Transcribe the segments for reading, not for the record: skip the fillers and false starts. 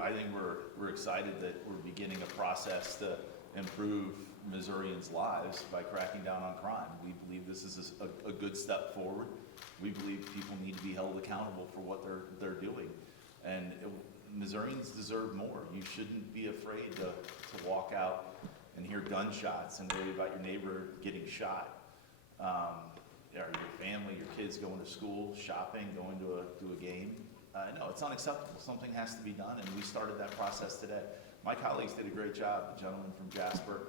I think we're excited that we're beginning a process to improve Missourians' lives by cracking down on crime. We believe this is a good step forward. We believe people need to be held accountable for what they're doing. And Missourians deserve more. You shouldn't be afraid to walk out and hear gunshots and worry about your neighbor getting shot. Or your family, your kids going to school, shopping, going to a game. No, it's unacceptable. Something has to be done, and we started that process today. My colleagues did a great job. The gentleman from Jasper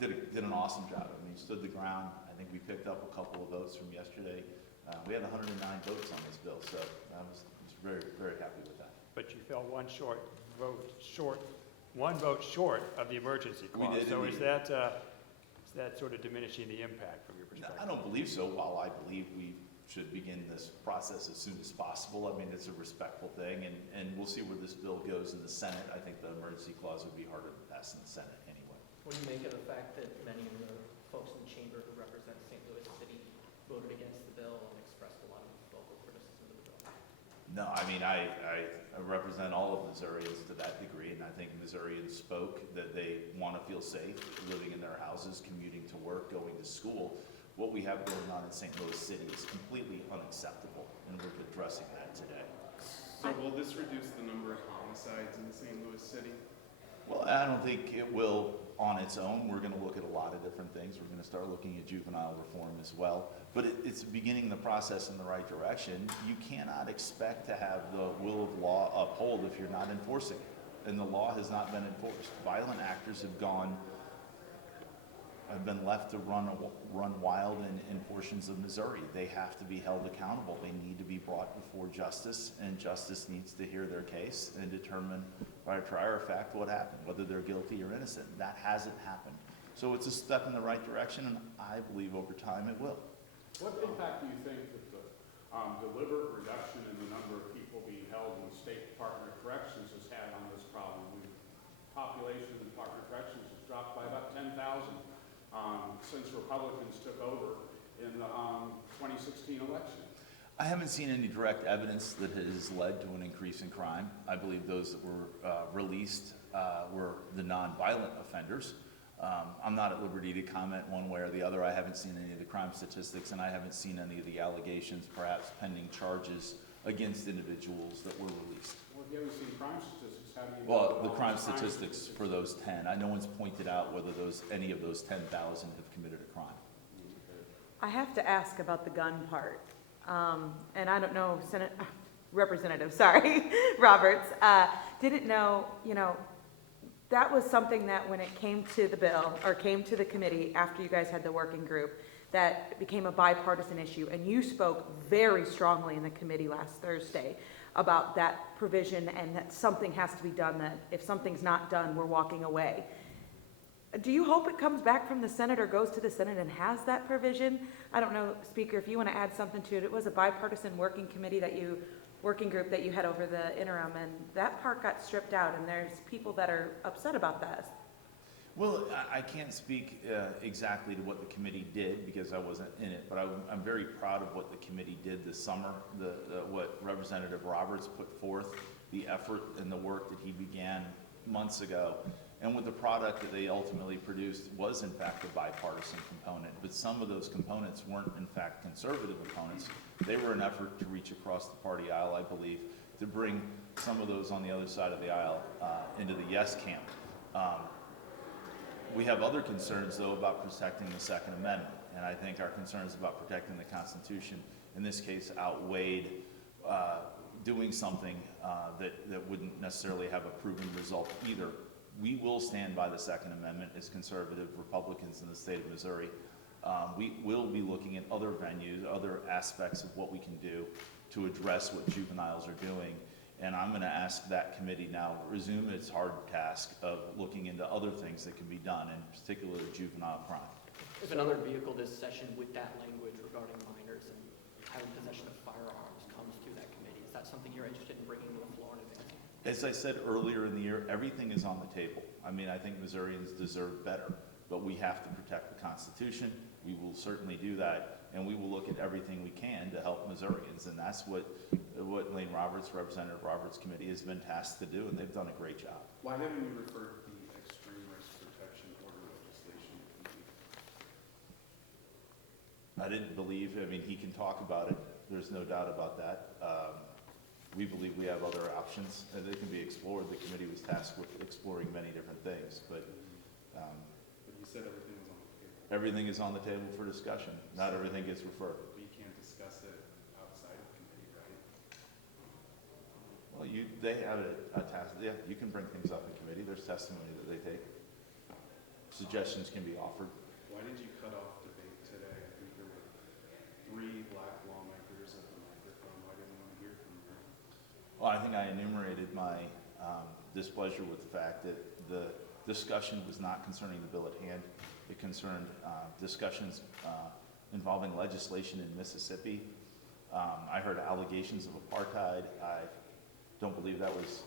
did an awesome job. I mean, he stood the ground. I think we picked up a couple of votes from yesterday. We had 109 votes on this bill, so I was very, very happy with that. But you fell one vote short of the emergency clause. We did, so indeed. is that sort of diminishing the impact from your perspective? I don't believe so. While I believe we should begin this process as soon as possible, I mean, it's a respectful thing, and we'll see where this bill goes in the Senate. I think the emergency clause would be harder to pass in the Senate anyway. What do you make of the fact that many of the folks in the chamber who represent St. Louis City voted against the bill and expressed a lot of vocal criticism of the bill? No, I mean, I represent all of Missourians to that degree, and I think Missourians spoke that they want to feel safe living in their houses, commuting to work, going to school. What we have going on in St. Louis City is completely unacceptable, and we're addressing that today. So will this reduce the number of homicides in St. Louis City? Well, I don't think it will on its own. We're going to look at a lot of different things. We're going to start looking at juvenile reform as well. But it's beginning the process in the right direction. You cannot expect to have the will of law upheld if you're not enforcing it. And the law has not been enforced. Violent actors have been left to run wild in portions of Missouri. They have to be held accountable. They need to be brought before justice, and justice needs to hear their case and determine by a trier of fact what happened, whether they're guilty or innocent. That hasn't happened. So it's a step in the right direction, and I believe over time it will. What impact do you think that the deliberate reduction in the number of people being held in the State Department of Corrections has had on this problem? The population of the Department of Corrections has dropped by about 10,000 since Republicans took over in the 2016 election. I haven't seen any direct evidence that has led to an increase in crime. I believe those that were released were the nonviolent offenders. I'm not at liberty to comment one way or the other. I haven't seen any of the crime statistics, and I haven't seen any of the allegations, perhaps pending charges against individuals that were released. Well, if you haven't seen crime statistics, how do you Well, the crime statistics for those 10, no one's pointed out whether any of those 10,000 have committed a crime. I have to ask about the gun part. And I don't know, Representative, sorry, Roberts, didn't know, that was something that when it came to the bill, or came to the committee after you guys had the working group, that became a bipartisan issue. And you spoke very strongly in the committee last Thursday about that provision and that something has to be done, that if something's not done, we're walking away. Do you hope it comes back from the Senate or goes to the Senate and has that provision? I don't know, Speaker, if you want to add something to it. It was a bipartisan working group that you had over the interim, and that part got stripped out, and there's people that are upset about that. Well, I can't speak exactly to what the committee did because I wasn't in it, but I'm very proud of what the committee did this summer, what Representative Roberts put forth, the effort and the work that he began months ago. And what the product that they ultimately produced was in fact a bipartisan component, but some of those components weren't in fact conservative components. They were an effort to reach across the party aisle, I believe, to bring some of those on the other side of the aisle into the yes camp. We have other concerns, though, about protecting the Second Amendment, and I think our concerns about protecting the Constitution, in this case, outweighed doing something that wouldn't necessarily have a proven result either. We will stand by the Second Amendment as conservative Republicans in the state of Missouri. We will be looking at other venues, other aspects of what we can do to address what juveniles are doing. And I'm going to ask that committee now resume its hard task of looking into other things that can be done, in particular juvenile crime. If another vehicle this session with that language regarding minors and having possession of firearms comes to that committee, is that something you're interested in bringing to the floor and advancing? As I said earlier in the year, everything is on the table. I mean, I think Missourians deserve better, but we have to protect the Constitution. We will certainly do that, and we will look at everything we can to help Missourians, and that's what what Lane Roberts, Representative Roberts' committee has been tasked to do, and they've done a great job. Why haven't you referred the extreme risk protection order legislation to committee? I didn't believe, I mean, he can talk about it, there's no doubt about that. We believe we have other options, and they can be explored. The committee was tasked with exploring many different things, but But you said everything was on the table. everything is on the table for discussion. Not everything gets referred. But you can't discuss it outside of committee, right? Well, they have a task, yeah, you can bring things up in committee, there's testimony that they take. Suggestions can be offered. Why did you cut off debate today? I think there were 3 black lawmakers at the microphone. Why didn't want to hear from you? Well, I think I enumerated my displeasure with the fact that the discussion was not concerning the bill at hand. It concerned discussions involving legislation in Mississippi. I heard allegations of apartheid. I don't believe that was,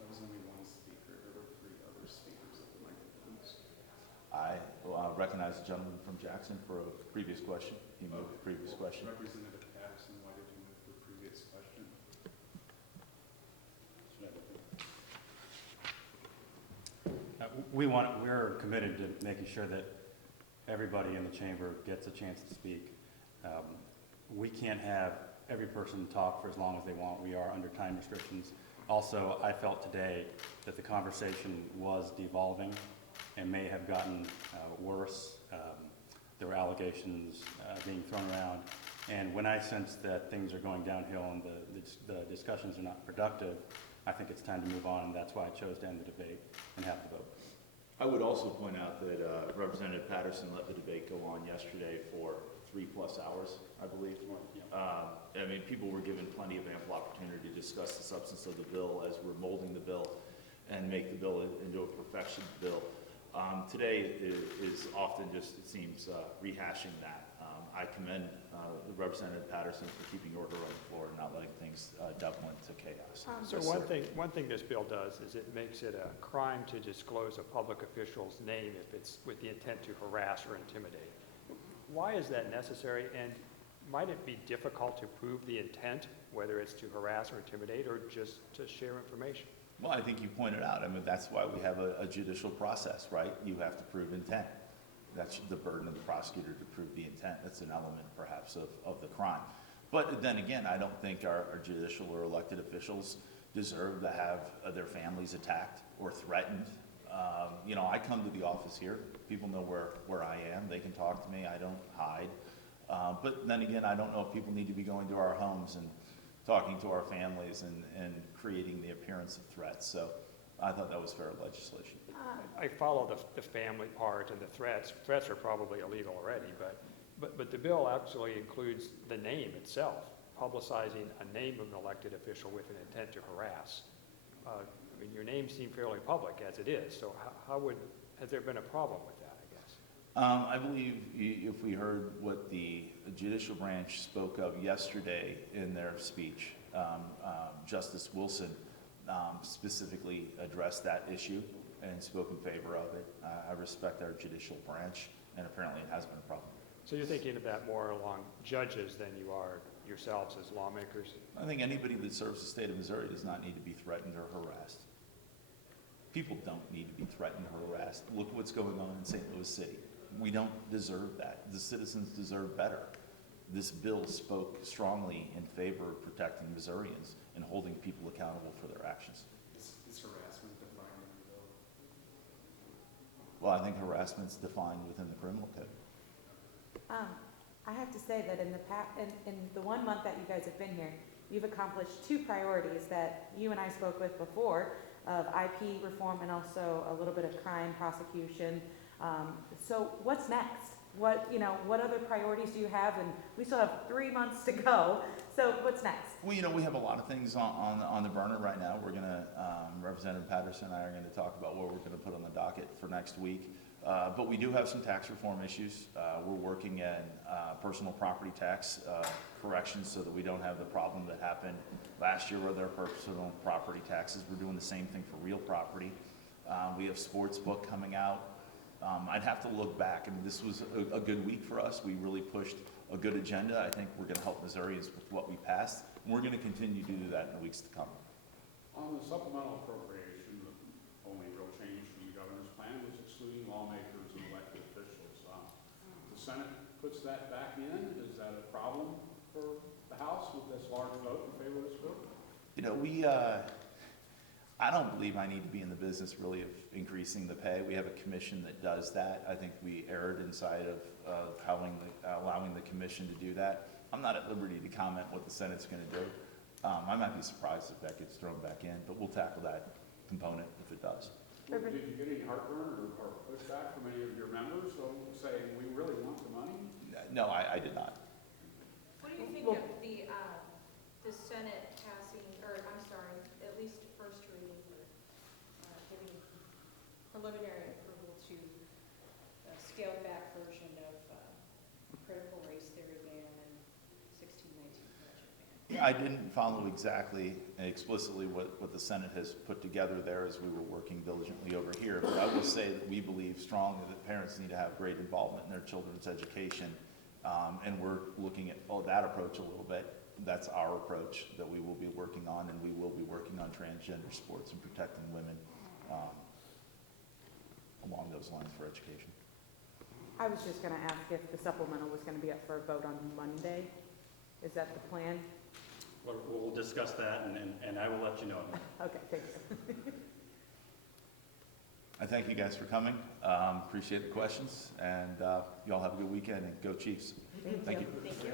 That was only one speaker. There were 3 other speakers at the microphones. I recognize the gentleman from Jackson for a previous question. He moved the previous question. Representative Patterson, why did you move the previous question? We're committed to making sure that everybody in the chamber gets a chance to speak. We can't have every person talk for as long as they want. We are under time restrictions. Also, I felt today that the conversation was devolving and may have gotten worse. There were allegations being thrown around. And when I sense that things are going downhill and the discussions are not productive, I think it's time to move on, and that's why I chose to end the debate and have the vote. I would also point out that Representative Patterson let the debate go on yesterday for 3+ hours, I believe. I mean, people were given plenty of ample opportunity to discuss the substance of the bill as we're molding the bill and make the bill into a perfection bill. Today is often just, it seems, rehashing that. I commend Representative Patterson for keeping order on the floor and not letting things double into chaos. So one thing this bill does is it makes it a crime to disclose a public official's name if it's with the intent to harass or intimidate. Why is that necessary, and might it be difficult to prove the intent, whether it's to harass or intimidate or just to share information? Well, I think you pointed out, I mean, that's why we have a judicial process, right? You have to prove intent. That's the burden of the prosecutor to prove the intent. That's an element, perhaps, of the crime. But then again, I don't think our judicial or elected officials deserve to have their families attacked or threatened. You know, I come to the office here. People know where I am. They can talk to me. I don't hide. But then again, I don't know if people need to be going to our homes and talking to our families and creating the appearance of threats. So I thought that was fair legislation. I follow the family part and the threats. Threats are probably illegal already, but the bill actually includes the name itself, publicizing a name of an elected official with an intent to harass. I mean, your name seemed fairly public as it is, so has there been a problem with that, I guess? I believe if we heard what the judicial branch spoke of yesterday in their speech, Justice Wilson specifically addressed that issue and spoke in favor of it. I respect our judicial branch, and apparently it has been a problem. So you're thinking of that more along judges than you are yourselves as lawmakers? I think anybody that serves the state of Missouri does not need to be threatened or harassed. People don't need to be threatened or harassed. Look what's going on in St. Louis City. We don't deserve that. The citizens deserve better. This bill spoke strongly in favor of protecting Missourians and holding people accountable for their actions. Is harassment defined in the bill? Well, I think harassment's defined within the criminal code. I have to say that in the 1 month that you guys have been here, you've accomplished 2 priorities that you and I spoke with before, of IP reform and also a little bit of crime prosecution. So what's next? What other priorities do you have? And we still have 3 months to go. So what's next? Well, we have a lot of things on the burner right now. We're gonna, Representative Patterson and I are gonna talk about what we're gonna put on the docket for next week. But we do have some tax reform issues. We're working in personal property tax corrections so that we don't have the problem that happened last year with our personal property taxes. We're doing the same thing for real property. We have sports book coming out. I'd have to look back. I mean, this was a good week for us. We really pushed a good agenda. I think we're gonna help Missourians with what we passed, and we're gonna continue to do that in the weeks to come. On the supplemental appropriation, the only real change from the governor's plan was excluding lawmakers and elected officials. The Senate puts that back in. Is that a problem for the House with this large vote in favor of this bill? You know, I don't believe I need to be in the business really of increasing the pay. We have a commission that does that. I think we erred inside of allowing the commission to do that. I'm not at liberty to comment what the Senate's gonna do. I might be surprised if that gets thrown back in, but we'll tackle that component if it does. Did you get any heartburn or pushback from any of your members saying, we really want the money? No, I did not. What do you think Well- of the Senate passing, or I'm sorry, at least first reading, or giving preliminary approval to a scaled back version of critical race theory ban and 1619 budget ban? I didn't follow exactly explicitly what the Senate has put together there as we were working diligently over here. But I will say that we believe strongly that parents need to have great involvement in their children's education. And we're looking at that approach a little bit. That's our approach that we will be working on, and we will be working on transgender sports and protecting women along those lines for education. I was just gonna ask if the supplemental was gonna be up for a vote on Monday. Is that the plan? We'll discuss that, and I will let you know. Okay, thank you. I thank you guys for coming. Appreciate the questions, and you all have a good weekend, and go Chiefs. Thank you. Thank you.